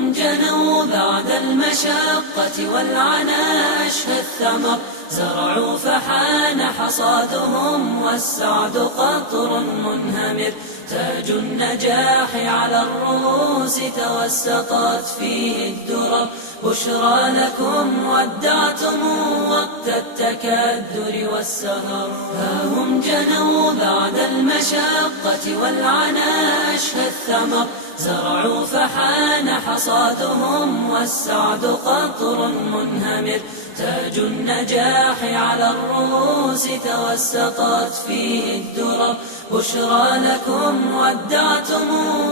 هم جنوا بعد المشقة والعناء أشهى الثمر، زرعوا فحان حصادهم والسعد قطر منهمر، تاج النجاح على الرؤوس توسطت فيه الدرر، بشرى لكم ودعتم وقت التكدر والسهر. ها هم جنوا بعد المشقة والعناء أشهى الثمر، زرعوا فحان حصادهم والسعد قطر منهمر، تاج النجاح على الرؤوس توسطت فيه الدرر، بشرى لكم ودعتم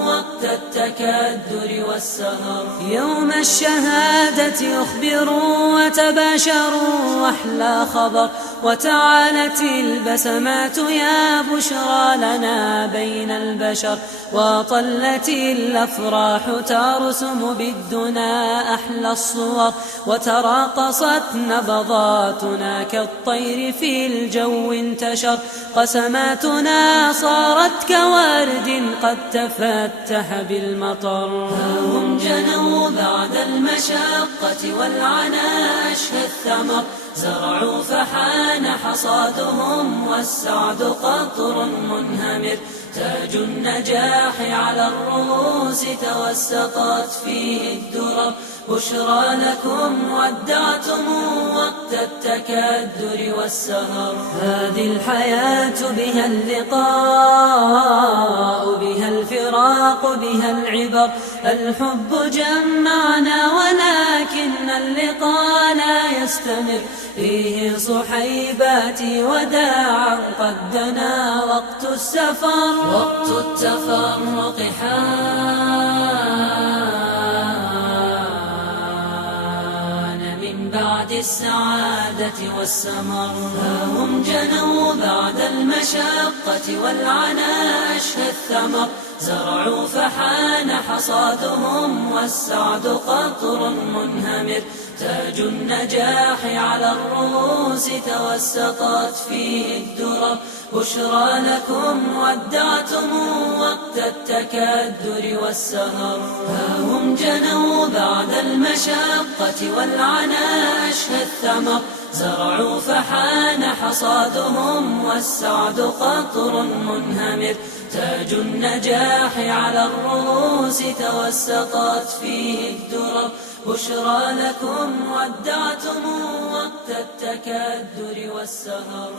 وقت التكدر والسهر. يوم الشهادة يخبروا وتباشروا أحلى خبر، وتعالت البسمات يا بشرى لنا بين البشر، وطلت الأفراح ترسم بالدنا أحلى الصور، وتراقصت نبضاتنا كالطير في الجو انتشر، قسماتنا صارت كورد قد تفتح بالمطر. ها هم جنوا بعد المشقة والعناء أشهى الثمر، زرعوا فحان حصادهم والسعد قطر منهمر، تاج النجاح على الرؤوس توسطت فيه الدرر، بشرى لكم ودعتم وقت التكدر والسهر. هذه الحياة بها اللقاء، بها الفراق، بها العبر، الحب جمعنا ولكن اللقاء لا يستمر، فيه صحيبات وداعا قد دنا وقت السفر، وقت التفرق حان من بعد السعادة والسمر. ها هم جنوا بعد المشقة والعناء أشهى الثمر، زرعوا فحان حصادهم والسعد قطر منهمر، تاج النجاح على الرؤوس توسطت فيه الدرر، بشرى لكم ودعتم وقت التكدر والسهر. ها هم جنوا بعد المشقة والعناء أشهى الثمر، زرعوا فحان حصادهم والسعد قطر منهمر، تاج النجاح على الرؤوس توسطت فيه الدرر، بشرى لكم ودعتم وقت التكدر والسهر.